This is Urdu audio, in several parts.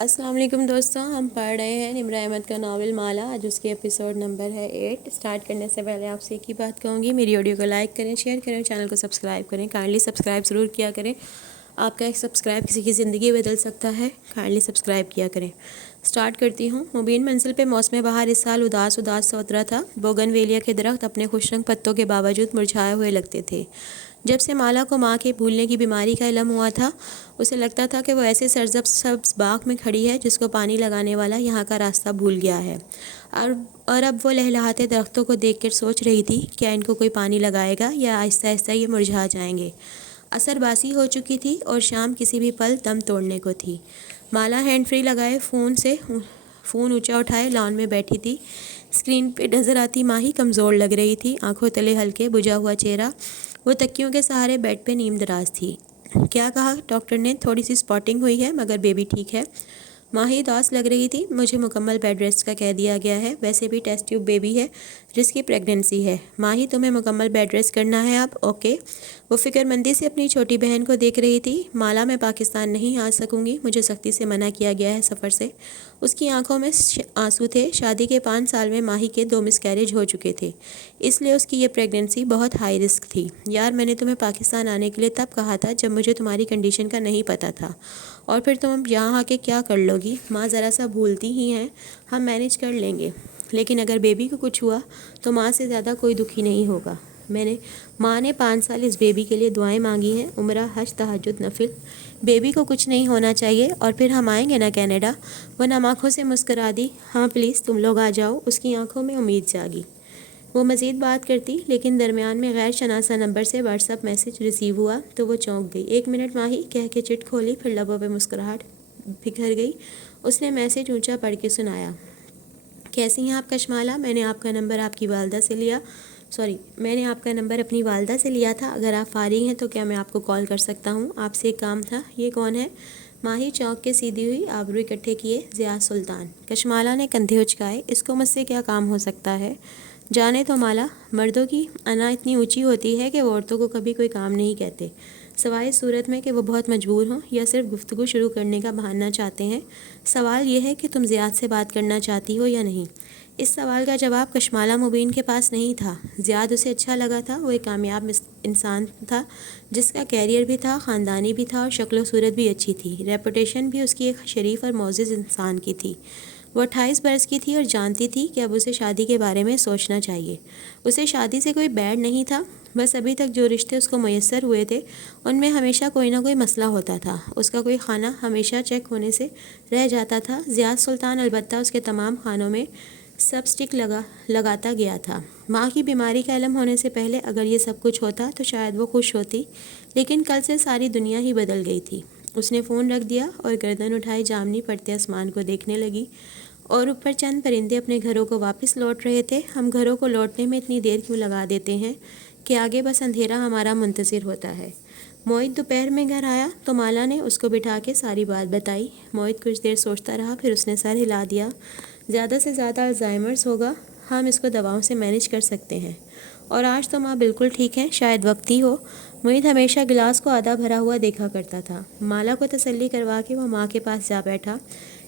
السلام علیکم دوستوں، ہم پڑھ رہے ہیں نمرہ احمد کا ناول مالا۔ آج اس کے ایپیسوڈ نمبر ہے 8۔ سٹارٹ کرنے سے پہلے آپ سے ایک ہی بات کہوں گی، میری آڈیو کو لائک کریں، شیئر کریں، چینل کو سبسکرائب کریں۔ کائنڈلی سبسکرائب ضرور کیا کریں، آپ کا ایک سبسکرائب کسی کی زندگی بدل سکتا ہے۔ کائنڈلی سبسکرائب کیا کریں۔ سٹارٹ کرتی ہوں۔ مبین منزل پہ موسم بہار اس سال اداس سا اترا تھا۔ بوگن ویلیا کے درخت اپنے خوش رنگ پتوں کے باوجود مرجھائے ہوئے لگتے تھے۔ جب سے مالا کو ماں کے بھولنے کی بیماری کا علم ہوا تھا، اسے لگتا تھا کہ وہ ایسے سبز باغ میں کھڑی ہے جس کو پانی لگانے والا یہاں کا راستہ بھول گیا ہے، اور اب وہ لہلہاتے درختوں کو دیکھ کر سوچ رہی تھی کیا ان کو کوئی پانی لگائے گا یا آہستہ آہستہ یہ مرجھا جائیں گے۔ عصر باسی ہو چکی تھی اور شام کسی بھی پل دم توڑنے کو تھی۔ مالا ہینڈ فری لگائے فون اونچا اٹھائے لان میں بیٹھی تھی۔ اسکرین پہ نظر آتی ماہی کمزور لگ رہی تھی، آنکھوں تلے ہلکے بجھا ہوا چہرہ، وہ تکیوں کے سہارے بیڈ پہ نیم دراز تھی۔ کیا کہا ڈاکٹر نے؟ تھوڑی سی سپاٹنگ ہوئی ہے مگر بیبی ٹھیک ہے۔ ماہی اداس لگ رہی تھی۔ مجھے مکمل بیڈ ریسٹ کا کہہ دیا گیا ہے، ویسے بھی ٹیسٹ ٹیوب بیبی ہے جس کی پریگننسی ہے۔ ماہی تمہیں مکمل بیڈ ریسٹ کرنا ہے اب، اوکے؟ وہ فکر مندی سے اپنی چھوٹی بہن کو دیکھ رہی تھی۔ مالا میں پاکستان نہیں آ سکوں گی، مجھے سختی سے منع کیا گیا ہے سفر سے۔ اس کی آنکھوں میں آنسو تھے۔ شادی کے 5 سال میں ماہی کے 2 مس کیریج ہو چکے تھے، اس لیے اس کی یہ پریگننسی بہت ہائی رسک تھی۔ یار میں نے تمہیں پاکستان آنے کے لیے تب کہا تھا جب مجھے تمہاری کنڈیشن کا نہیں پتہ تھا، اور پھر تم یہاں آ کے کیا کر لو گی؟ ماں ذرا سا بھولتی ہی ہیں، ہم مینیج کر لیں گے، لیکن اگر بیبی کو کچھ ہوا تو ماں سے زیادہ کوئی دکھی نہیں ہوگا۔ ماں نے 5 سال اس بیبی کے لیے دعائیں مانگی ہیں، عمرہ، حج، تہجد، نفل۔ بیبی کو کچھ نہیں ہونا چاہیے، اور پھر ہم آئیں گے نا کینیڈا۔ وہ نم آنکھوں سے مسکرا دی۔ ہاں پلیز تم لوگ آ جاؤ۔ اس کی آنکھوں میں امید جاگی۔ وہ مزید بات کرتی، لیکن درمیان میں غیر شناسہ نمبر سے واٹس ایپ میسج ریسیو ہوا تو وہ چونک گئی۔ 1 منٹ ماہی کہہ کے چٹ کھولی، پھر لبوں پہ مسکراہٹ بکھر گئی۔ اس نے میسج اونچا پڑھ کے سنایا، کیسی ہیں آپ کشمالہ؟ میں نے آپ کا نمبر اپنی والدہ سے لیا تھا، اگر آپ فارغ ہیں تو کیا میں آپ کو کال کر سکتا ہوں؟ آپ سے ایک کام تھا۔ یہ کون ہے؟ ماہی چونک کے سیدھی ہوئی، آبرو اکٹھے کیے۔ ضیاء سلطان۔ کشمالہ نے کندھے اچکائے، اس کو مجھ سے کیا کام ہو سکتا ہے؟ جانے تو مالا، مردوں کی انا اتنی اونچی ہوتی ہے کہ وہ عورتوں کو کبھی کوئی کام نہیں کہتے، سوائے اس صورت میں کہ وہ بہت مجبور ہوں یا صرف گفتگو شروع کرنے کا بہانہ چاہتے ہیں۔ سوال یہ ہے کہ تم زیاد سے بات کرنا چاہتی ہو یا نہیں؟ اس سوال کا جواب کشمالہ مبین کے پاس نہیں تھا۔ زیاد اسے اچھا لگا تھا، وہ ایک کامیاب انسان تھا جس کا کیریئر بھی تھا، خاندانی بھی تھا، اور شکل و صورت بھی اچھی تھی۔ ریپوٹیشن بھی اس کی ایک شریف اور معزز انسان کی تھی۔ وہ 28 برس کی تھی اور جانتی تھی کہ اب اسے شادی کے بارے میں سوچنا چاہیے۔ اسے شادی سے کوئی بیڈ نہیں تھا، بس ابھی تک جو رشتے اس کو میسر ہوئے تھے ان میں ہمیشہ کوئی نہ کوئی مسئلہ ہوتا تھا۔ اس کا کوئی خانہ ہمیشہ چیک ہونے سے رہ جاتا تھا۔ ضیاء سلطان البتہ اس کے تمام خانوں میں سب سٹک لگاتا گیا تھا۔ ماں کی بیماری کا علم ہونے سے پہلے اگر یہ سب کچھ ہوتا تو شاید وہ خوش ہوتی، لیکن کل سے ساری دنیا ہی بدل گئی تھی۔ اس نے فون رکھ دیا اور گردن اٹھائی جامنی پڑتے آسمان کو دیکھنے لگی، اور اوپر چند پرندے اپنے گھروں کو واپس لوٹ رہے تھے۔ ہم گھروں کو لوٹنے میں اتنی دیر کیوں لگا دیتے ہیں کہ آگے بس اندھیرا ہمارا منتظر ہوتا ہے۔ موہت دوپہر میں گھر آیا تو مالا نے اس کو بٹھا کے ساری بات بتائی۔ موہت کچھ دیر سوچتا رہا، پھر اس نے سر ہلا دیا۔ زیادہ سے زیادہ الزائمرز ہوگا، ہم اس کو دواؤں سے مینیج کر سکتے ہیں، اور آج تو ماں بالکل ٹھیک ہے، شاید وقت ہی ہو۔ موہت ہمیشہ گلاس کو آدھا بھرا ہوا دیکھا کرتا تھا۔ مالا کو تسلی کروا کے وہ ماں کے پاس جا بیٹھا۔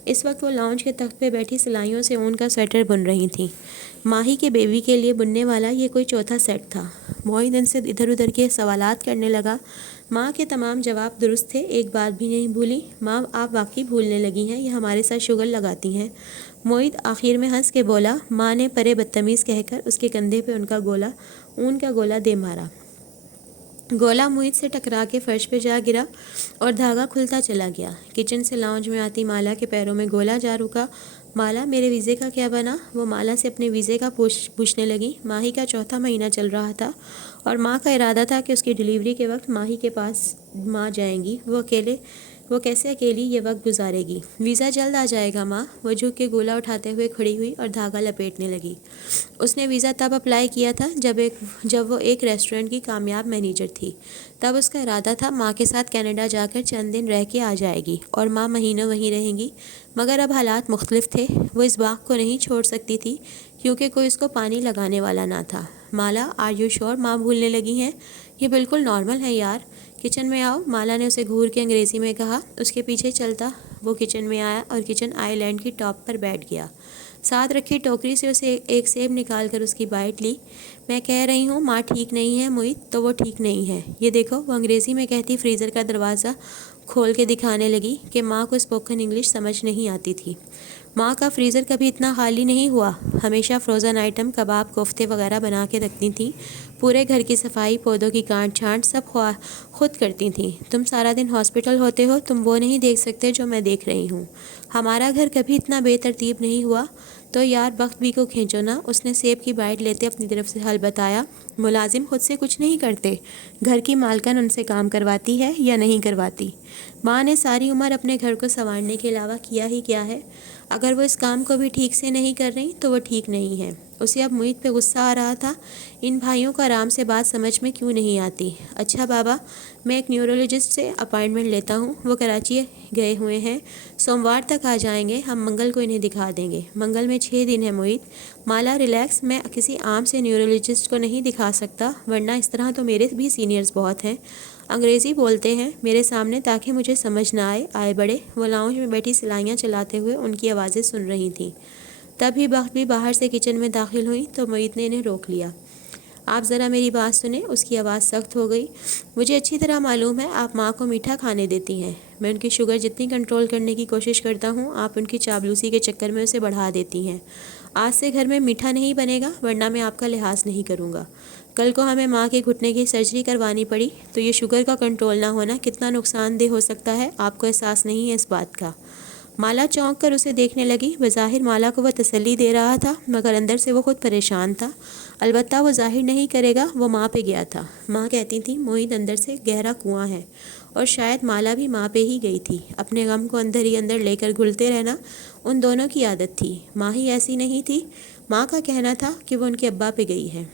اس وقت وہ لاؤنج کے تخت پہ بیٹھی سلائیوں سے اون کا سویٹر بن رہی تھیں۔ ماہی کے بیبی کے لیے بننے والا یہ کوئی چوتھا سیٹ تھا۔ موہت ان سے ادھر ادھر کے سوالات کرنے لگا۔ ماں کے تمام جواب درست تھے، ایک بات بھی نہیں بھولی۔ ماں آپ واقعی بھولنے لگی ہیں یا ہمارے ساتھ شگل لگاتی ہیں؟ موہت آخر میں ہنس کے بولا۔ ماں نے پرے بدتمیز کہہ کر اس کے کندھے پہ اون کا گولا دے مارا۔ گولا موہت سے ٹکرا کے فرش پہ جا گرا اور دھاگا کھلتا چلا گیا۔ کچن سے لاؤنج میں آتی مالا کے پیروں میں گولا جا رکا۔ مالا میرے ویزے کا کیا بنا؟ وہ مالا سے اپنے ویزے کا پوچھنے لگی۔ ماہی کا 4تھا مہینہ چل رہا تھا اور ماں کا ارادہ تھا کہ اس کی ڈیلیوری کے وقت ماہی کے پاس ماں جائیں گی۔ وہ کیسے اکیلی یہ وقت گزارے گی؟ ویزا جلد آ جائے گا ماں۔ وہ جھک کے گولا اٹھاتے ہوئے کھڑی ہوئی اور دھاگا لپیٹنے لگی۔ اس نے ویزا تب اپلائی کیا تھا جب وہ ایک ریسٹورنٹ کی کامیاب مینیجر تھی۔ تب اس کا ارادہ تھا ماں کے ساتھ کینیڈا جا کر چند دن رہ کے آ جائے گی اور ماں مہینوں وہیں رہیں گی، مگر اب حالات مختلف تھے۔ وہ اس باغ کو نہیں چھوڑ سکتی تھی کیونکہ کوئی اس کو پانی لگانے والا نہ تھا۔ مالا آر یو شور ماں بھولنے لگی ہیں؟ یہ بالکل نارمل ہے یار، کچن میں آؤ، مالا نے اسے گھور کے انگریزی میں کہا۔ اس کے پیچھے چلتا وہ کچن میں آیا اور کچن آئی لینڈ کی ٹاپ پر بیٹھ گیا۔ ساتھ رکھی ٹوکری سے اسے ایک سیب نکال کر اس کی بائٹ لی۔ میں کہہ رہی ہوں ماں ٹھیک نہیں ہے موہت، تو وہ ٹھیک نہیں ہے۔ یہ دیکھو، وہ انگریزی میں کہتی فریزر کا دروازہ کھول کے دکھانے لگی کہ ماں کو اسپوکن انگلش سمجھ نہیں آتی تھی۔ ماں کا فریزر کبھی اتنا خالی نہیں ہوا، ہمیشہ فروزن آئٹم، کباب، کوفتے وغیرہ بنا کے رکھتی تھیں۔ پورے گھر کی صفائی، پودوں کی کاٹ چھانٹ سب خود کرتی تھیں۔ تم سارا دن ہاسپٹل ہوتے ہو، تم وہ نہیں دیکھ سکتے جو میں دیکھ رہی ہوں۔ ہمارا گھر کبھی اتنا بے ترتیب نہیں ہوا۔ تو یار بخت بھی کو کھینچو نا، اس نے سیب کی بائٹ لیتے اپنی طرف سے حل بتایا۔ ملازم خود سے کچھ نہیں کرتے، گھر کی مالکن ان سے کام کرواتی ہے یا نہیں کرواتی۔ ماں نے ساری عمر اپنے گھر کو سنوارنے کے علاوہ کیا ہی کیا ہے؟ اگر وہ اس کام کو بھی ٹھیک سے نہیں کر رہی تو وہ ٹھیک نہیں ہے۔ اسے اب موہت پہ غصہ آ رہا تھا، ان بھائیوں کو آرام سے بات سمجھ میں کیوں نہیں آتی۔ اچھا بابا، میں ایک نیورولوجسٹ سے اپائنٹمنٹ لیتا ہوں، وہ کراچی گئے ہوئے ہیں، سوموار تک آ جائیں گے، ہم منگل کو انہیں دکھا دیں گے۔ منگل میں 6 دن ہے موہت۔ مالا ریلیکس، میں کسی عام سے نیورولوجسٹ کو نہیں دکھا سکتا، ورنہ اس طرح تو میرے بھی سینئرز بہت ہیں، انگریزی بولتے ہیں میرے سامنے تاکہ مجھے سمجھ نہ آئے بڑے۔ وہ لاؤنج میں بیٹھی سلائیاں چلاتے ہوئے ان کی آوازیں سن رہی تھیں۔ تبھی بخت بھی باہر سے کچن میں داخل ہوئی تو موہت نے انہیں روک لیا۔ آپ ذرا میری بات سنیں، اس کی آواز سخت ہو گئی۔ مجھے اچھی طرح معلوم ہے آپ ماں کو میٹھا کھانے دیتی ہیں، میں ان کی شوگر جتنی کنٹرول کرنے کی کوشش کرتا ہوں، آپ ان کی چاپلوسی کے چکر میں اسے بڑھا دیتی ہیں۔ آج سے گھر میں میٹھا نہیں بنے گا، ورنہ میں آپ کا لحاظ نہیں کروں گا۔ کل کو ہمیں ماں کے گھٹنے کی سرجری کروانی پڑی تو یہ شوگر کا کنٹرول نہ ہونا کتنا نقصان دہ ہو سکتا ہے، آپ کو احساس نہیں ہے اس بات کا۔ مالا چونک کر اسے دیکھنے لگی۔ بظاہر مالا کو وہ تسلی دے رہا تھا، مگر اندر سے وہ خود پریشان تھا۔ البتہ وہ ظاہر نہیں کرے گا، وہ ماں پہ گیا تھا۔ ماں کہتی تھی موہت اندر سے گہرا کنواں ہے، اور شاید مالا بھی ماں پہ ہی گئی تھی۔ اپنے غم کو اندر ہی اندر لے کر گھلتے رہنا ان دونوں کی عادت تھی۔ ماں ہی ایسی نہیں تھی، ماں کا کہنا تھا کہ وہ ان کے ابا پہ گئی ہے۔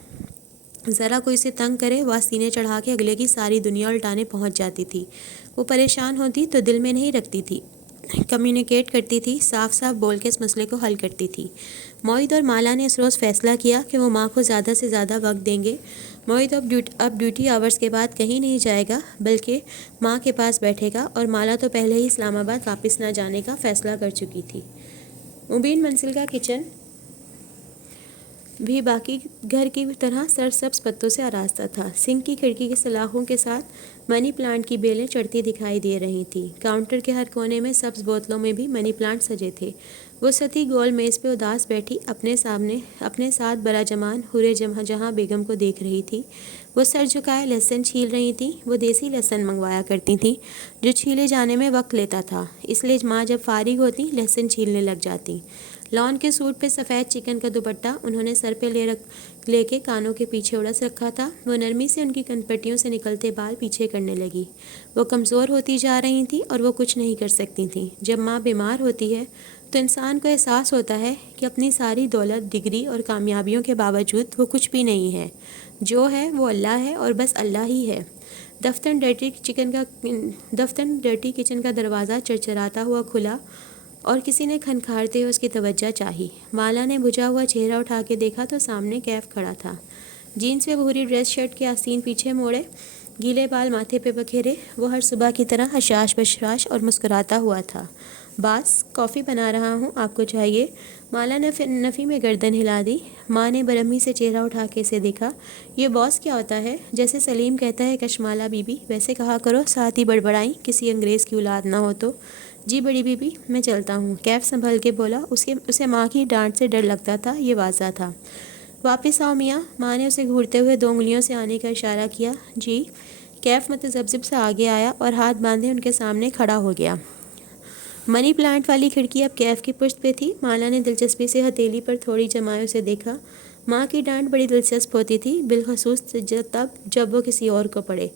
ذرا کوئی سے تنگ کرے، وہ سینے چڑھا کے اگلے کی ساری دنیا الٹانے پہنچ جاتی تھی۔ وہ پریشان ہوتی تو دل میں نہیں رکھتی تھی، کمیونیکیٹ کرتی تھی، صاف صاف بول کے اس مسئلے کو حل کرتی تھی۔ موہت اور مالا نے اس روز فیصلہ کیا کہ وہ ماں کو زیادہ سے زیادہ وقت دیں گے۔ موہت اب ڈیوٹی آورز کے بعد کہیں نہیں جائے گا، بلکہ ماں کے پاس بیٹھے گا، اور مالا تو پہلے ہی اسلام آباد واپس نہ جانے کا فیصلہ کر چکی تھی۔ مبین منزل کا کچن بھی باقی گھر کی طرح سرسبز پتوں سے آراستہ تھا۔ سنک کی کھڑکی کے سلاخوں کے ساتھ منی پلانٹ کی بیلیں چڑھتی دکھائی دے رہی تھیں۔ کاؤنٹر کے ہر کونے میں سبز بوتلوں میں بھی منی پلانٹ سجے تھے۔ وہ ستی گول میز پہ اداس بیٹھی اپنے ساتھ براجمان حورِ جہاں بیگم کو دیکھ رہی تھی۔ وہ سر جھکائے لہسن چھیل رہی تھیں۔ وہ دیسی لہسن منگوایا کرتی تھیں جو چھیلے جانے میں وقت لیتا تھا، اس لیے ماں جب فارغ ہوتی لہسن چھیلنے لگ جاتی۔ لان کے سوٹ پہ سفید چکن کا دوپٹہ انہوں نے سر پہ لے کے کانوں کے پیچھے اڑس رکھا تھا۔ وہ نرمی سے ان کی کنپٹیوں سے نکلتے بال پیچھے کرنے لگی۔ وہ کمزور ہوتی جا رہی تھیں اور وہ کچھ نہیں کر سکتی تھیں۔ جب ماں بیمار ہوتی ہے تو انسان کو احساس ہوتا ہے کہ اپنی ساری دولت، ڈگری اور کامیابیوں کے باوجود وہ کچھ بھی نہیں ہے۔ جو ہے وہ اللہ ہے، اور بس اللہ ہی ہے۔ دفتن ڈرٹی کچن کا دروازہ چرچراتا ہوا کھلا اور کسی نے کھنکھارتے ہوئے اس کی توجہ چاہی۔ مالا نے بجھا ہوا چہرہ اٹھا کے دیکھا تو سامنے کیف کھڑا تھا۔ جینس پہ بھوری ڈریس، شرٹ کے آستین پیچھے موڑے، گیلے بال ماتھے پہ بکھیرے، وہ ہر صبح کی طرح حشاش بشاش اور مسکراتا ہوا تھا۔ باس، کافی بنا رہا ہوں، آپ کو چاہیے؟ مالا نے نفی میں گردن ہلا دی۔ ماں نے برہمی سے چہرہ اٹھا کے اسے دیکھا۔ یہ باس کیا ہوتا ہے؟ جیسے سلیم کہتا ہے کشمالہ بی بی، ویسے کہا کرو، ساتھ ہی بڑبڑائیں، کسی انگریز کی اولاد نہ ہو تو۔ جی بڑی بی بی، میں چلتا ہوں، کیف سنبھل کے بولا۔ اسے ماں کی ڈانٹ سے ڈر لگتا تھا، یہ واضح تھا۔ واپس آؤ میاں، ماں نے اسے گھورتے ہوئے 2 انگلیوں سے آنے کا اشارہ کیا۔ جی۔ کیف متذبذب سے آگے آیا اور ہاتھ باندھے ان کے سامنے کھڑا ہو گیا۔ منی پلانٹ والی کھڑکی اب کیف کی پشت پہ تھی۔ مالا نے دلچسپی سے ہتھیلی پر تھوڑی جمائے اسے دیکھا۔ ماں کی ڈانٹ بڑی دلچسپ ہوتی تھی، بالخصوص جب وہ کسی اور کو پڑے۔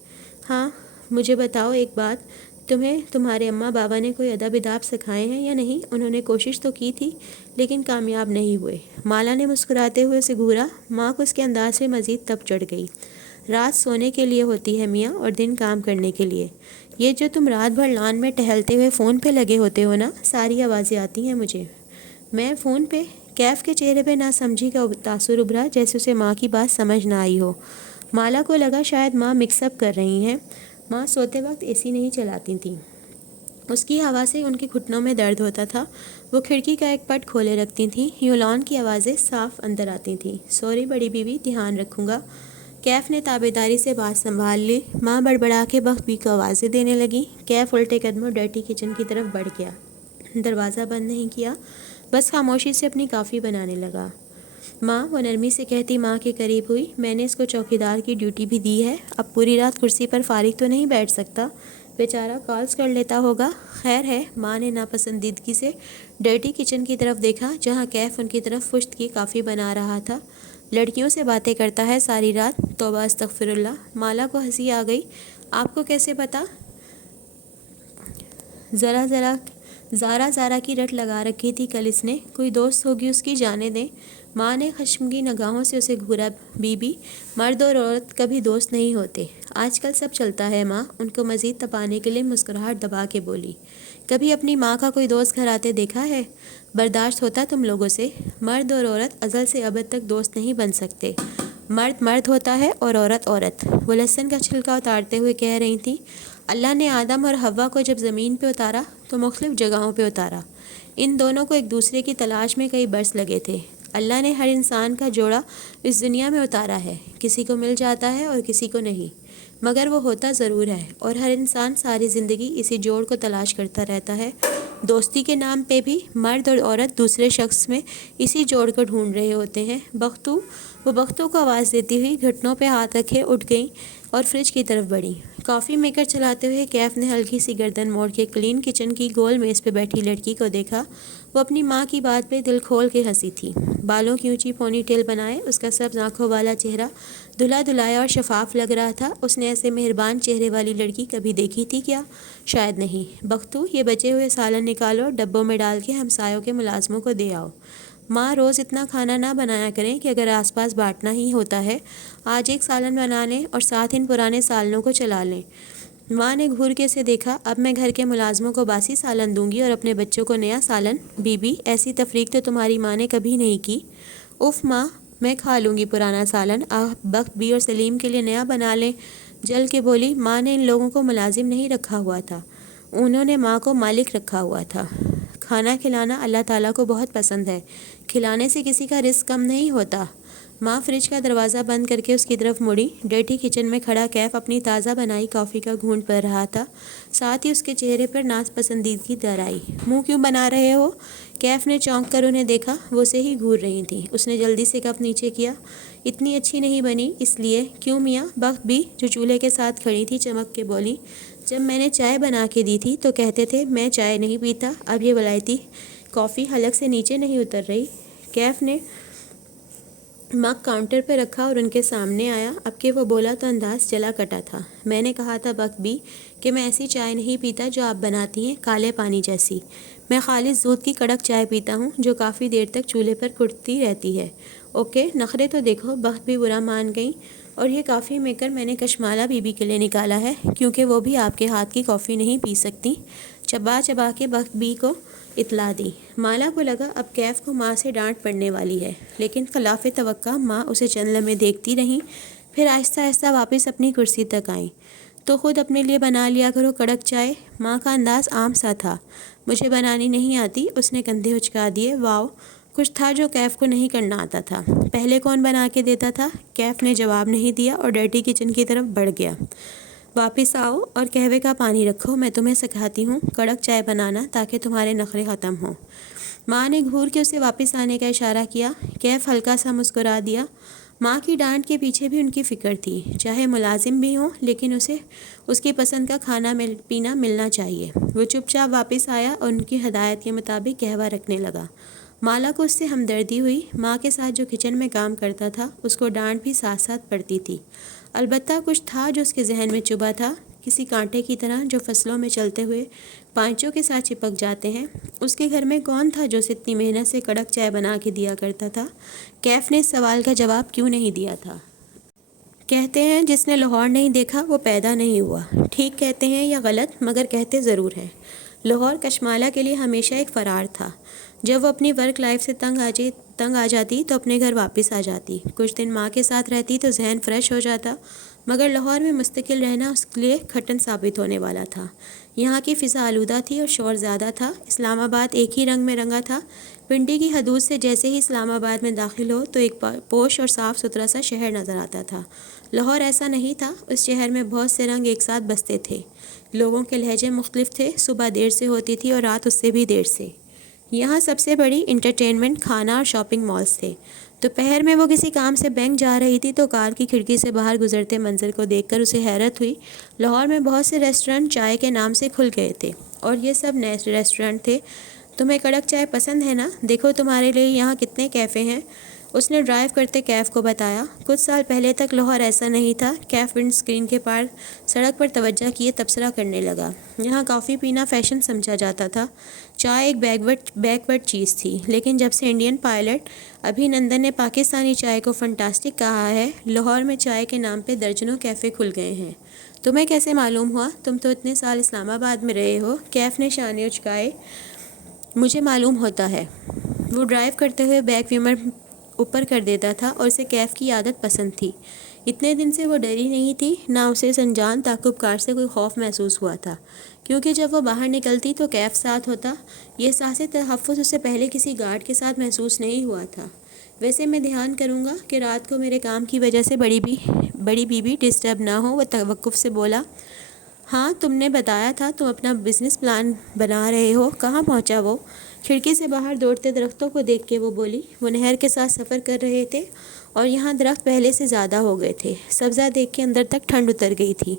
ہاں، مجھے بتاؤ ایک بات، تمہیں تمہارے اماں بابا نے کوئی ادب اداب سکھائے ہیں یا نہیں؟ انہوں نے کوشش تو کی تھی لیکن کامیاب نہیں ہوئے۔ مالا نے مسکراتے ہوئے اسے گھورا۔ ماں کو اس کے انداز سے مزید تپ چڑھ گئی۔ رات سونے کے لیے ہوتی ہے میاں، اور دن کام کرنے کے لیے۔ یہ جو تم رات بھر لان میں ٹہلتے ہوئے فون پہ لگے ہوتے ہو نا، ساری آوازیں آتی ہیں مجھے۔ میں فون پہ؟ کیف کے چہرے پہ ناسمجھی کا تاثر ابھرا، جیسے اسے ماں کی بات سمجھ نہ آئی ہو۔ مالا کو لگا شاید ماں مکس اپ کر رہی ہیں۔ ماں سوتے وقت اے سی نہیں چلاتی تھیں۔ اس کی ہوا سے ان کے گھٹنوں میں درد ہوتا تھا۔ وہ کھڑکی کا ایک پٹ کھولے رکھتی تھیں، یوں لان کی آوازیں صاف اندر آتی تھیں۔ سوری بڑی بیوی، دھیان رکھوں گا۔ کیف نے تابیداری سے بات سنبھال لی۔ ماں بڑبڑا کے بخت بی کو آوازیں دینے لگی۔ کیف الٹے قدموں ڈرٹی کچن کی طرف بڑھ گیا، دروازہ بند نہیں کیا، بس خاموشی سے اپنی کافی بنانے لگا۔ ماں، وہ نرمی سے کہتی ماں کے قریب ہوئی، میں نے اس کو چوکیدار کی ڈیوٹی بھی دی ہے، اب پوری رات کرسی پر فارغ تو نہیں بیٹھ سکتا، بیچارہ کالز کر لیتا ہوگا۔ خیر ہے۔ ماں نے ناپسندیدگی سے ڈرٹی کچن کی طرف دیکھا جہاں کیف ان کی طرف پشت کی کافی بنا رہا تھا۔ لڑکیوں سے باتیں کرتا ہے ساری رات، توبہ استغفر اللہ۔ مالا کو ہنسی آ گئی۔ آپ کو کیسے پتا؟ زارا کی رٹ لگا رکھی تھی کل اس نے، کوئی دوست ہوگی اس کی، جانے دیں۔ ماں نے خشمگین نگاہوں سے اسے گھورا۔ بی بی، مرد اور عورت کبھی دوست نہیں ہوتے، آج کل سب چلتا ہے ماں۔ ان کو مزید تپانے کے لیے مسکراہٹ دبا کے بولی، کبھی اپنی ماں کا کوئی دوست گھر آتے دیکھا ہے؟ برداشت ہوتا تم لوگوں سے؟ مرد اور عورت ازل سے ابد تک دوست نہیں بن سکتے، مرد مرد ہوتا ہے اور عورت عورت۔ وہ لہسن کا چھلکا اتارتے ہوئے کہہ رہی تھیں، اللہ نے آدم اور حوا کو جب زمین پہ اتارا تو مختلف جگہوں پہ اتارا، ان دونوں کو ایک دوسرے کی تلاش میں کئی برس لگے تھے۔ اللہ نے ہر انسان کا جوڑا اس دنیا میں اتارا ہے، کسی کو مل جاتا ہے اور کسی کو نہیں، مگر وہ ہوتا ضرور ہے، اور ہر انسان ساری زندگی اسی جوڑ کو تلاش کرتا رہتا ہے۔ دوستی کے نام پہ بھی مرد اور عورت دوسرے شخص میں اسی جوڑ کو ڈھونڈ رہے ہوتے ہیں۔ وہ بختوں کو آواز دیتی ہوئی گھٹنوں پہ ہاتھ رکھے اٹھ گئیں اور فریج کی طرف بڑھی۔ کافی میکر چلاتے ہوئے کیف نے ہلکی سی گردن موڑ کے کلین کچن کی گول میز پہ بیٹھی لڑکی کو دیکھا۔ وہ اپنی ماں کی بات پہ دل کھول کے ہنسی تھی۔ بالوں کی اونچی پونی ٹیل بنائے اس کا سبز آنکھوں والا چہرہ دھلا دھلایا اور شفاف لگ رہا تھا۔ اس نے ایسے مہربان چہرے والی لڑکی کبھی دیکھی تھی کیا؟ شاید نہیں۔ بختو، یہ بچے ہوئے سالن نکالو، ڈبوں میں ڈال کے ہمسایوں کے ملازموں کو دے آؤ۔ ماں، روز اتنا کھانا نہ بنایا کریں کہ اگر آس پاس بانٹنا ہی ہوتا ہے، آج ایک سالن بنا لیں اور ساتھ ان پرانے سالنوں کو چلا لیں۔ ماں نے گھور کے اسے دیکھا۔ اب میں گھر کے ملازموں کو باسی سالن دوں گی اور اپنے بچوں کو نیا سالن؟ بی بی، ایسی تفریق تو تمہاری ماں نے کبھی نہیں کی۔ اف ماں، میں کھا لوں گی پرانا سالن، آپ بخت بی اور سلیم کے لیے نیا بنا لیں۔ جل کے بولی۔ ماں نے ان لوگوں کو ملازم نہیں رکھا ہوا تھا، انہوں نے ماں کو مالک رکھا ہوا تھا۔ کھانا کھلانا اللہ تعالیٰ کو بہت پسند ہے، کھلانے سے کسی کا رزق کم نہیں ہوتا۔ ماں فریج کا دروازہ بند کر کے اس کی طرف مڑی۔ ڈرٹی کچن میں کھڑا کیف اپنی تازہ بنائی کافی کا گھونٹ پڑ رہا تھا، ساتھ ہی اس کے چہرے پر ناپسندیدگی در آئی۔ منہ کیوں بنا رہے ہو؟ کیف نے چونک کر انہیں دیکھا، وہ اسے ہی گھور رہی تھیں۔ اس نے جلدی سے کپ نیچے کیا۔ اتنی اچھی نہیں بنی اس لیے؟ کیوں میاں؟ بخت بھی جو چولہے کے ساتھ کھڑی تھی چمک کے بولی، جب میں نے چائے بنا کے دی تھی تو کہتے تھے میں چائے نہیں پیتا، اب یہ ولایتی کافی حلق سے نیچے نہیں اتر رہی۔ کیف نے مگ کاؤنٹر پہ رکھا اور ان کے سامنے آیا۔ اب کہ وہ بولا تو انداز جلا کٹا تھا۔ میں نے کہا تھا بخت بھی کہ میں ایسی چائے نہیں پیتا جو آپ بناتی ہیں، کالے پانی جیسی۔ میں خالص دودھ کی کڑک چائے پیتا ہوں جو کافی دیر تک چولہے پر کھٹتی رہتی ہے۔ اوکے، نخرے تو دیکھو۔ بخت بھی برا مان گئیں۔ اور یہ کافی میکر میں نے کشمالہ بی بی کے لیے نکالا ہے کیونکہ وہ بھی آپ کے ہاتھ کی کافی نہیں پی سکتی۔ چبا چبا کے بخت بی کو اطلاع دی۔ مالا کو لگا اب کیف کو ماں سے ڈانٹ پڑنے والی ہے، لیکن خلاف توقع ماں اسے چند لمحے دیکھتی رہیں، پھر آہستہ آہستہ واپس اپنی کرسی تک آئیں۔ تو خود اپنے لیے بنا لیا کرو کڑک چائے۔ ماں کا انداز عام سا تھا۔ مجھے بنانی نہیں آتی، اس نے کندھے اچکا دیے۔ واو، کچھ تھا جو کیف کو نہیں کرنا آتا تھا۔ پہلے کون بنا کے دیتا تھا؟ کیف نے جواب نہیں دیا اور ڈرٹی کچن کی طرف بڑھ گیا۔ واپس آؤ اور قہوے کا پانی رکھو، میں تمہیں سکھاتی ہوں کڑک چائے بنانا تاکہ تمہارے نخرے ختم ہوں۔ ماں نے گھور کے اسے واپس آنے کا اشارہ کیا۔ کیف ہلکا سا مسکرا دیا۔ ماں کی ڈانٹ کے پیچھے بھی ان کی فکر تھی، چاہے ملازم بھی ہوں لیکن اسے اس کی پسند کا کھانا پینا ملنا چاہیے۔ وہ چپ چاپ واپس آیا اور ان کی ہدایت کے مطابق قہوہ رکھنے لگا۔ مالا کو اس سے ہمدردی ہوئی۔ ماں کے ساتھ جو کچن میں کام کرتا تھا اس کو ڈانٹ بھی ساتھ ساتھ پڑتی تھی، البتہ کچھ تھا جو اس کے ذہن میں چبھا تھا، کسی کانٹے کی طرح جو فصلوں میں چلتے ہوئے پانچوں کے ساتھ چپک جاتے ہیں۔ اس کے گھر میں کون تھا جو اسے اتنی محنت سے کڑک چائے بنا کے دیا کرتا تھا؟ کیف نے اس سوال کا جواب کیوں نہیں دیا تھا؟ کہتے ہیں جس نے لاہور نہیں دیکھا وہ پیدا نہیں ہوا۔ ٹھیک کہتے ہیں یا غلط، مگر کہتے ضرور ہیں۔ لاہور کشمالہ کے لیے ہمیشہ ایک فرار تھا۔ جب وہ اپنی ورک لائف سے تنگ آ جاتی تو اپنے گھر واپس آ جاتی، کچھ دن ماں کے ساتھ رہتی تو ذہن فریش ہو جاتا، مگر لاہور میں مستقل رہنا اس کے لیے کھٹن ثابت ہونے والا تھا۔ یہاں کی فضا آلودہ تھی اور شور زیادہ تھا۔ اسلام آباد ایک ہی رنگ میں رنگا تھا۔ پنڈی کی حدود سے جیسے ہی اسلام آباد میں داخل ہو تو ایک پوش اور صاف ستھرا سا شہر نظر آتا تھا۔ لاہور ایسا نہیں تھا۔ اس شہر میں بہت سے رنگ ایک ساتھ بستے تھے، لوگوں کے لہجے مختلف تھے، صبح دیر سے ہوتی تھی اور رات اس سے بھی دیر سے۔ یہاں سب سے بڑی انٹرٹینمنٹ کھانا اور شاپنگ مالز تھے۔ دوپہر میں وہ کسی کام سے بینک جا رہی تھی تو کار کی کھڑکی سے باہر گزرتے منظر کو دیکھ کر اسے حیرت ہوئی۔ لاہور میں بہت سے ریسٹورنٹ چائے کے نام سے کھل گئے تھے اور یہ سب نئے ریسٹورنٹ تھے۔ تمہیں کڑک چائے پسند ہے نا؟ دیکھو تمہارے لیے یہاں کتنے کیفے ہیں۔ اس نے ڈرائیو کرتے کیف کو بتایا۔ کچھ سال پہلے تک لاہور ایسا نہیں تھا۔ کیف ونڈ اسکرین کے پار سڑک پر توجہ کیے تبصرہ کرنے لگا۔ یہاں کافی پینا فیشن سمجھا جاتا تھا۔ چائے ایک بیکورڈ چیز تھی، لیکن جب سے انڈین پائلٹ ابھی نندن نے پاکستانی چائے کو فنٹاسٹک کہا ہے، لاہور میں چائے کے نام پہ درجنوں کیفے کھل گئے ہیں۔ تمہیں کیسے معلوم ہوا؟ تم تو اتنے سال اسلام آباد میں رہے ہو۔ کیف نے شانے اچکائے۔ مجھے معلوم ہوتا ہے۔ وہ ڈرائیو کرتے ہوئے بیک ویمر اوپر کر دیتا تھا اور اسے کیف کی عادت پسند تھی۔ اتنے دن سے وہ ڈری نہیں تھی، نہ اسے سنجان تعقب کار سے کوئی خوف محسوس ہوا تھا، کیونکہ جب وہ باہر نکلتی تو کیف ساتھ ہوتا۔ یہ احساس تحفظ اسے پہلے کسی گارڈ کے ساتھ محسوس نہیں ہوا تھا۔ ویسے میں دھیان کروں گا کہ رات کو میرے کام کی وجہ سے بڑی بیوی ڈسٹرب نہ ہو، وہ توقف سے بولا۔ ہاں، تم نے بتایا تھا تم اپنا بزنس پلان بنا رہے ہو، کہاں پہنچا وہ؟ کھڑکی سے باہر دوڑتے درختوں کو دیکھ کے وہ بولی۔ وہ نہر کے ساتھ سفر کر رہے تھے اور یہاں درخت پہلے سے زیادہ ہو گئے تھے۔ سبزہ دیکھ کے اندر تک ٹھنڈ اتر گئی تھی۔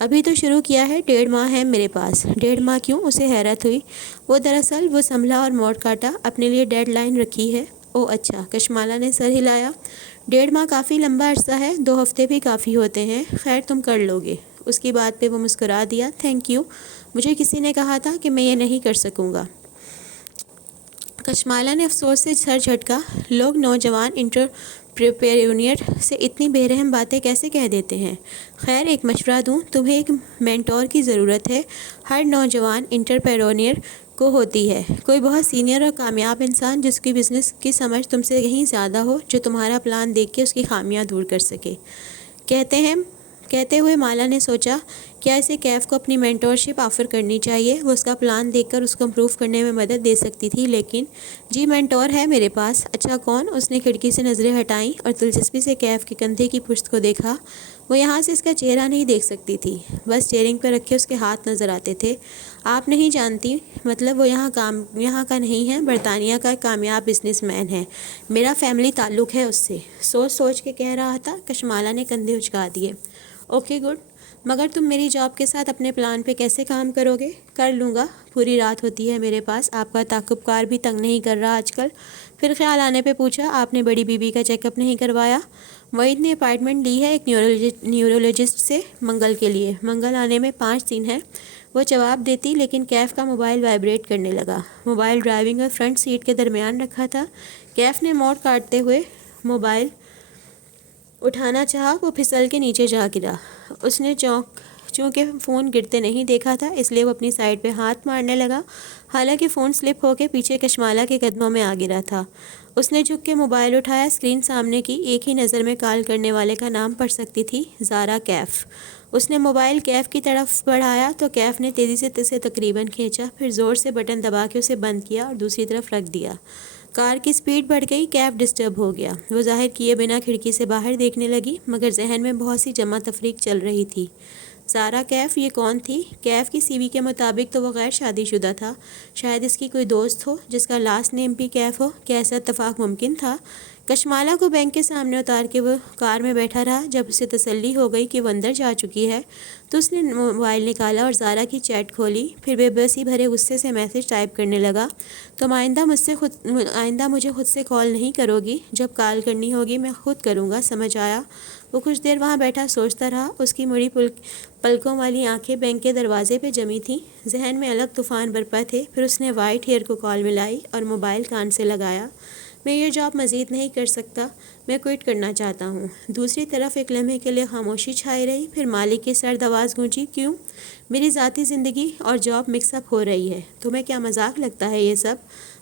ابھی تو شروع کیا ہے، 1.5 ماہ ہے میرے پاس۔ 1.5 ماہ کیوں؟ اسے حیرت ہوئی۔ وہ دراصل وہ سنبھلا اور موڑ کاٹا، اپنے لیے ڈیڈ لائن رکھی ہے۔ او اچھا، کشمالہ نے سر ہلایا۔ 1.5 ماہ کافی لمبا عرصہ ہے، 2 ہفتے بھی کافی ہوتے ہیں۔ خیر تم کر لو گے۔ اس کی بات پہ وہ مسکرا دیا۔ تھینک یو، مجھے کسی نے کہا تھا کہ میں یہ نہیں کر سکوں گا۔ کشمالہ نے افسوس سے سر جھٹکا۔ لوگ نوجوان انٹرپرینیور سے اتنی بے رحم باتیں کیسے کہہ دیتے ہیں؟ خیر ایک مشورہ دوں، تمہیں ایک مینٹور کی ضرورت ہے۔ ہر نوجوان انٹرپرینیور کو ہوتی ہے، کوئی بہت سینئر اور کامیاب انسان جس کی بزنس کی سمجھ تم سے کہیں زیادہ ہو، جو تمہارا پلان دیکھ کے اس کی خامیاں دور کر سکے۔ کہتے ہوئے مالا نے سوچا، کیا اسے کیف کو اپنی مینٹورشپ آفر کرنی چاہیے؟ وہ اس کا پلان دیکھ کر اس کو امپروو کرنے میں مدد دے سکتی تھی، لیکن جی مینٹور ہے میرے پاس۔ اچھا کون؟ اس نے کھڑکی سے نظریں ہٹائیں اور دلچسپی سے کیف کے کندھے کی پشت کو دیکھا۔ وہ یہاں سے اس کا چہرہ نہیں دیکھ سکتی تھی، بس اسٹیئرنگ پر رکھے اس کے ہاتھ نظر آتے تھے۔ آپ نہیں جانتی، مطلب وہ یہاں کا نہیں ہے، برطانیہ کا ایک کامیاب بزنس مین ہے، میرا فیملی تعلق ہے اس سے۔ سوچ کے کہہ رہا تھا۔ کشمالہ نے کندھے اچکا دیے۔ اوکے گڈ، مگر تم میری جاب کے ساتھ اپنے پلان پہ کیسے کام کرو گے؟ کر لوں گا، پوری رات ہوتی ہے میرے پاس۔ آپ کا تعقب کار بھی تنگ نہیں کر رہا آج کل؟ پھر خیال آنے پہ پوچھا، آپ نے بڑی بیوی کا چیک اپ نہیں کروایا؟ وحید نے اپائنٹمنٹ لی ہے ایک نیورولوجسٹ سے منگل کے لیے۔ منگل آنے میں 5 دن ہے، وہ جواب دیتی، لیکن کیف کا موبائل وائبریٹ کرنے لگا۔ موبائل ڈرائیونگ اور فرنٹ سیٹ کے درمیان رکھا تھا۔ کیف نے موڑ کاٹتے ہوئے موبائل اٹھانا چاہا، وہ پھسل کے نیچے جا گرا۔ اس نے چونکہ فون گرتے نہیں دیکھا تھا، اس لیے وہ اپنی سائڈ پہ ہاتھ مارنے لگا، حالانکہ فون سلپ ہو کے پیچھے کشمالہ کے قدموں میں آ گرا تھا۔ اس نے جھک کے موبائل اٹھایا، اسکرین سامنے کی، ایک ہی نظر میں کال کرنے والے کا نام پڑھ سکتی تھی، زارا کیف۔ اس نے موبائل کیف کی طرف بڑھایا تو کیف نے تیزی سے اسے تقریباً کھینچا، پھر زور سے بٹن دبا کے اسے بند کیا اور دوسری طرف رکھ دیا۔ کار کی سپیڈ بڑھ گئی، کیف ڈسٹرب ہو گیا۔ وہ ظاہر کیے بنا کھڑکی سے باہر دیکھنے لگی، مگر ذہن میں بہت سی جمع تفریق چل رہی تھی۔ زارا کیف، یہ کون تھی؟ کیف کی سی وی کے مطابق تو وہ غیر شادی شدہ تھا، شاید اس کی کوئی دوست ہو جس کا لاسٹ نیم بھی کیف ہو۔ کیا ایسا اتفاق ممکن تھا؟ کشمالہ کو بینک کے سامنے اتار کے وہ کار میں بیٹھا رہا۔ جب اسے تسلی ہو گئی کہ وہ اندر جا چکی ہے تو اس نے موبائل نکالا اور زارا کی چیٹ کھولی، پھر بے بسی بھرے غصے سے میسج ٹائپ کرنے لگا۔ تم آئندہ مجھے خود سے کال نہیں کرو گی، جب کال کرنی ہوگی میں خود کروں گا، سمجھ آیا؟ وہ کچھ دیر وہاں بیٹھا سوچتا رہا۔ اس کی مڑی پلکوں والی آنکھیں بینک کے دروازے پہ جمی تھیں، ذہن میں الگ طوفان برپا تھے۔ پھر اس نے وائٹ ہیئر کو کال ملائی اور موبائل کان سے لگایا۔ میں یہ جاب مزید نہیں کر سکتا، میں کوئٹ کرنا چاہتا ہوں۔ دوسری طرف ایک لمحے کے لیے خاموشی چھائی رہی، پھر مالک کی سرد آواز گونجی، کیوں؟ میری ذاتی زندگی اور جاب مکس اپ ہو رہی ہے۔ تمہیں کیا مذاق لگتا ہے یہ سب؟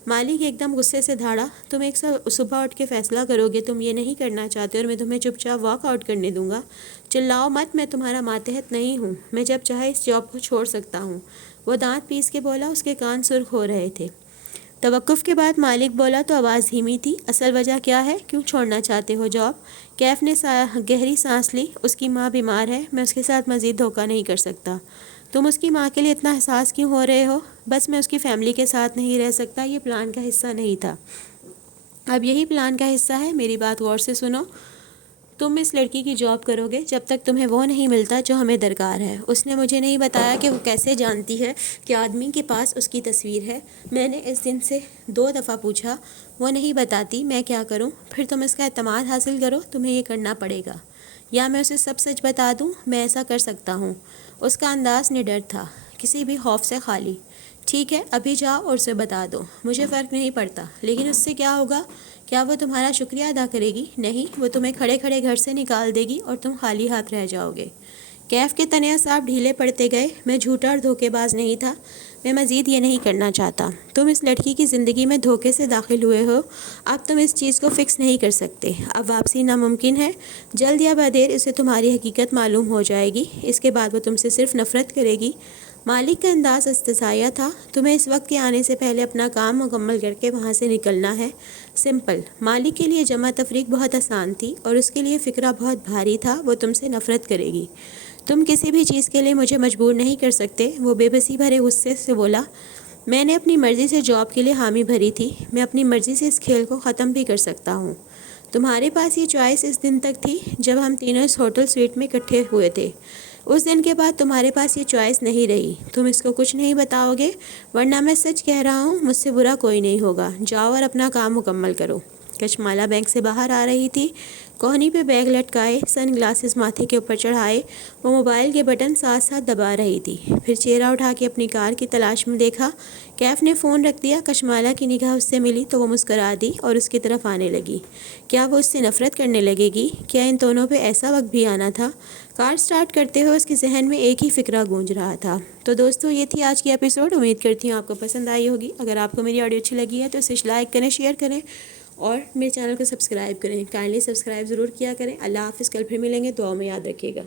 مالک ایک دم غصے سے دھاڑا، تم ایک صبح اٹھ کے فیصلہ کرو گے تم یہ نہیں کرنا چاہتے اور میں تمہیں چپ چاپ واک آؤٹ کرنے دوں گا؟ چلاؤ مت، میں تمہارا ماتحت نہیں ہوں، میں جب چاہے اس جاب کو چھوڑ سکتا ہوں۔ وہ دانت پیس کے بولا، اس کے کان سرخ ہو رہے تھے۔ توقف کے بعد مالک بولا تو آواز دھیمی تھی، اصل وجہ کیا ہے، کیوں چھوڑنا چاہتے ہو جاب؟ کیف نے گہری سانس لی، اس کی ماں بیمار ہے، میں اس کے ساتھ مزید دھوکہ نہیں کر سکتا۔ تم اس کی ماں کے لیے اتنا حساس کیوں ہو رہے ہو؟ بس میں اس کی فیملی کے ساتھ نہیں رہ سکتا، یہ پلان کا حصہ نہیں تھا۔ اب یہی پلان کا حصہ ہے، میری بات غور سے سنو۔ تم اس لڑکی کی جاب کرو گے جب تک تمہیں وہ نہیں ملتا جو ہمیں درکار ہے۔ اس نے مجھے نہیں بتایا کہ وہ کیسے جانتی ہے کہ آدمی کے پاس اس کی تصویر ہے۔ میں نے اس دن سے 2 دفعہ پوچھا، وہ نہیں بتاتی، میں کیا کروں؟ پھر تم اس کا اعتماد حاصل کرو، تمہیں یہ کرنا پڑے گا، یا میں اسے سب سچ بتا دوں، میں ایسا کر سکتا ہوں۔ اس کا انداز نڈر تھا، کسی بھی خوف سے خالی۔ ٹھیک ہے، ابھی جاؤ اور اسے بتا دو، مجھے فرق نہیں پڑتا، لیکن اس سے کیا ہوگا؟ کیا وہ تمہارا شکریہ ادا کرے گی؟ نہیں، وہ تمہیں کھڑے کھڑے گھر سے نکال دے گی اور تم خالی ہاتھ رہ جاؤ گے۔ کیف کے تنیا صاحب ڈھیلے پڑتے گئے۔ میں جھوٹا اور دھوکے باز نہیں تھا، میں مزید یہ نہیں کرنا چاہتا۔ تم اس لڑکی کی زندگی میں دھوکے سے داخل ہوئے ہو، اب تم اس چیز کو فکس نہیں کر سکتے، اب واپسی ناممکن ہے۔ جلد یا بدیر اسے تمہاری حقیقت معلوم ہو جائے گی، اس کے بعد وہ تم سے صرف نفرت کرے گی۔ مالک کا انداز استثنائیہ تھا۔ تمہیں اس وقت کے آنے سے پہلے اپنا کام مکمل کر کے وہاں سے نکلنا ہے، سمپل۔ مالک کے لیے جمع تفریق بہت آسان تھی اور اس کے لیے فکرہ بہت بھاری تھا، وہ تم سے نفرت کرے گی۔ تم کسی بھی چیز کے لیے مجھے مجبور نہیں کر سکتے، وہ بے بسی بھرے غصے سے بولا۔ میں نے اپنی مرضی سے جاب کے لیے حامی بھری تھی، میں اپنی مرضی سے اس کھیل کو ختم بھی کر سکتا ہوں۔ تمہارے پاس یہ چوائس اس دن تک تھی جب ہم تینوں اس ہوٹل سویٹ میں اکٹھے ہوئے تھے، اس دن کے بعد تمہارے پاس یہ چوائس نہیں رہی۔ تم اس کو کچھ نہیں بتاؤ گے، ورنہ میں سچ کہہ رہا ہوں، مجھ سے برا کوئی نہیں ہوگا۔ جاؤ اور اپنا کام مکمل کرو۔ کشمالہ بینک سے باہر آ رہی تھی، کوہنی پہ بیگ لٹکائے، سن گلاسز ماتھے کے اوپر چڑھائے، وہ موبائل کے بٹن ساتھ ساتھ دبا رہی تھی۔ پھر چہرہ اٹھا کے اپنی کار کی تلاش میں دیکھا۔ کیف نے فون رکھ دیا۔ کشمالہ کی نگاہ اس سے ملی تو وہ مسکرا دی اور اس کی طرف آنے لگی۔ کیا وہ اس سے نفرت کرنے لگے گی؟ کیا ان دونوں پہ ایسا وقت بھی آنا تھا؟ کار سٹارٹ کرتے ہوئے اس کے ذہن میں ایک ہی فکرہ گونج رہا تھا۔ تو دوستو، یہ تھی آج کی ایپیسوڈ، امید کرتی ہوں آپ کو پسند آئی ہوگی۔ اگر آپ کو میری آڈیو اچھی لگی ہے تو اسے لائک کریں، شیئر کریں اور میرے چینل کو سبسکرائب کریں۔ کائنڈلی سبسکرائب ضرور کیا کریں۔ اللہ حافظ، کل پھر ملیں گے، دعاؤں میں یاد رکھیے گا۔